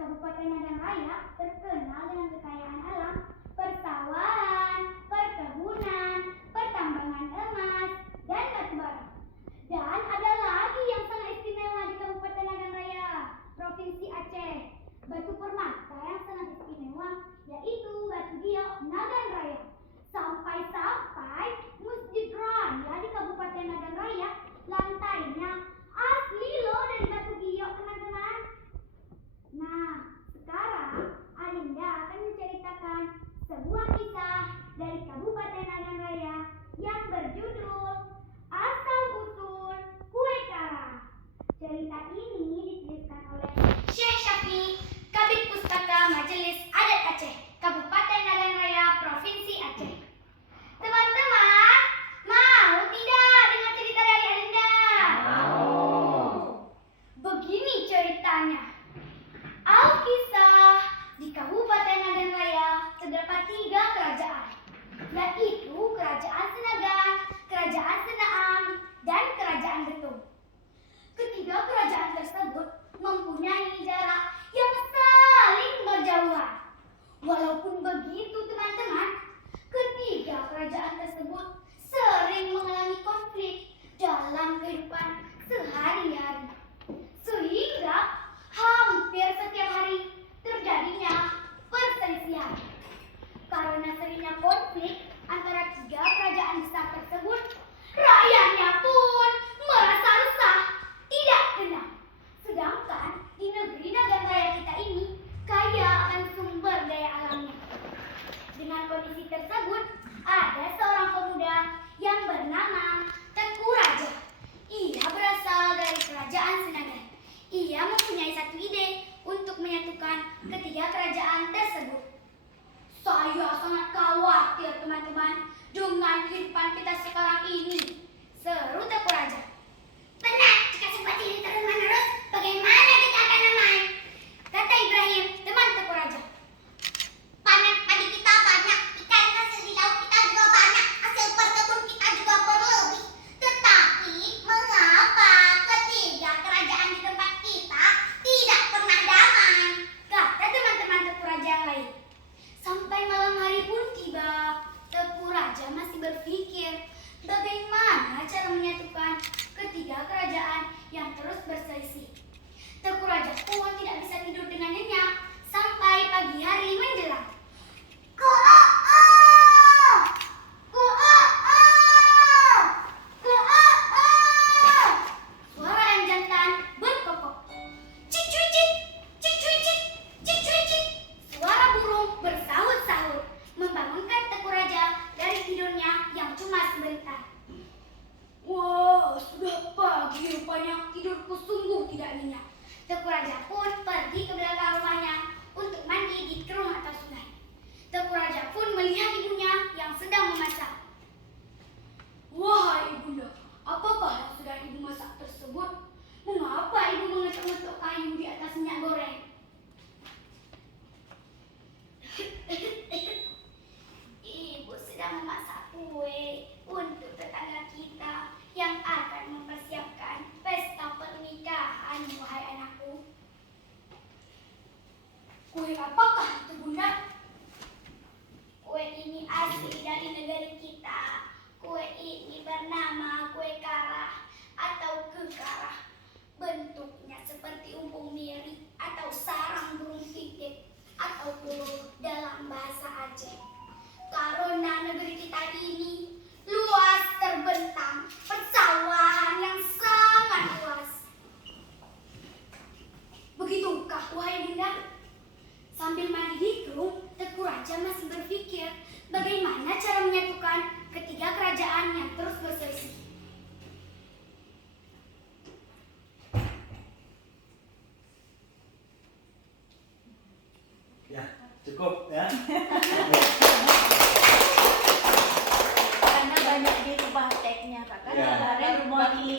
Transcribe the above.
Kabupaten Nagan Raya terkenal dengan kekayaan alam, persawahan, perkebunan, pertambangan emas, dan batu bara. Dan ada lagi yang sangat istimewa di Kabupaten Nagan Raya, Provinsi Aceh. Batu permata yang sangat istimewa yaitu Batu Giok Nagan Raya. Sampai-sampai Masjid Raya di Kabupaten Nagan Raya lantainya asli loh dari batu giok, teman-teman. Nah, sekarang Alinda akan menceritakan sebuah kisah dari Kabupaten Nagan Raya yang berjudul Asal-Usul Kue Karah. Cerita ini dituliskan oleh Syekh Syafi, Kabid Pustaka Majelis Adat Aceh, Kabupaten Nagan Raya, Provinsi Aceh. Teman-teman, mau tidak dengar cerita dari Alinda? Mau. Begini ceritanya. Alkisah, di Kabupaten Nagan Raya terdapat 3 kerajaan, yaitu Kerajaan Senagan, Kerajaan Senaam, dan Kerajaan Betung. Ketiga kerajaan tersebut mempunyai jarak yang saling berjauhan. Walaupun begitu, teman-teman, ketiga kerajaan tersebut sering mengalami konflik dalam kehidupan sehari-hari. Sehingga hampir setiap hari terjadinya perselisihan. Karena seringnya konflik antara 3 kerajaan besar tersebut, rakyatnya pun merasa resah, tidak tenang. Sedangkan di negeri Nagan Raya kita ini kaya akan sumber daya alamnya. Dengan kondisi tersebut, ada seorang pemuda yang bernama Tengku Raja. Ia berasal dari Kerajaan Senagan. Ia mempunyai satu ide untuk menyatukan ketiga kerajaan tersebut. Saya sangat khawatir, teman-teman, dengan kehidupan kita sekarang ini, seru Tengku Raja. Benar, jika seperti ini terus-menerus, bagaimana kita akan aman? Kata Ibrahim, teman Tengku Raja. Panen padi kita banyak, ikan hasil di laut kita juga banyak, hasil berkebun kita juga berlebih. Tetapi mengapa ketiga kerajaan di tempat kita tidak pernah damai? Kata teman-teman Tengku Raja yang lain. Sampai malam hari pun tiba, Tengku Raja masih berpikir bagaimana cara menyatukan ketiga kerajaan yang terus berselisih. Tengku Raja pun tidak bisa tidur dengan nyenyak sampai pagi hari menjelang. Suara ayam jantan berkokok. Cik cuy cik, cik cuy cik, cik cuy cik. Suara burung bersahut-sahut membangunkan Tengku Raja dari tidurnya yang cuma sebentar. Wah, sudah pagi rupanya, tidurku sungguh tidak nyenyak. Tengku Raja pun pergi ke belakang rumahnya untuk mandi di kerung atau sungai. Tengku Raja pun melihat ibunya yang sedang memasak. Wahai ibunda, apakah yang sedang ibu masak tersebut? Mengapa ibu mengetuk-ngetuk kayu di atas minyak goreng? Ibu sedang memasak kue untuk tetangga kita yang akan mempersiapkan pesta pernikahan, wahai anakku. Kue apakah itu, bunda? Kue ini asli dari negeri kita. Kue ini bernama kue karah atau kekarah. Bentuknya seperti umpung miri atau sarang burung pipit atau pelur dalam bahasa Aceh. Karena negeri kita ini luas terbentang, persawahan yang sangat luas. Begitukah, wahai bunda? Sambil mandi di kerung, Tengku Raja masih berpikir bagaimana cara menyatukan ketiga kerajaan yang terus berselisih. Ya, cukup ya. Karena banyak dirubah tagnya, Kak. Ya.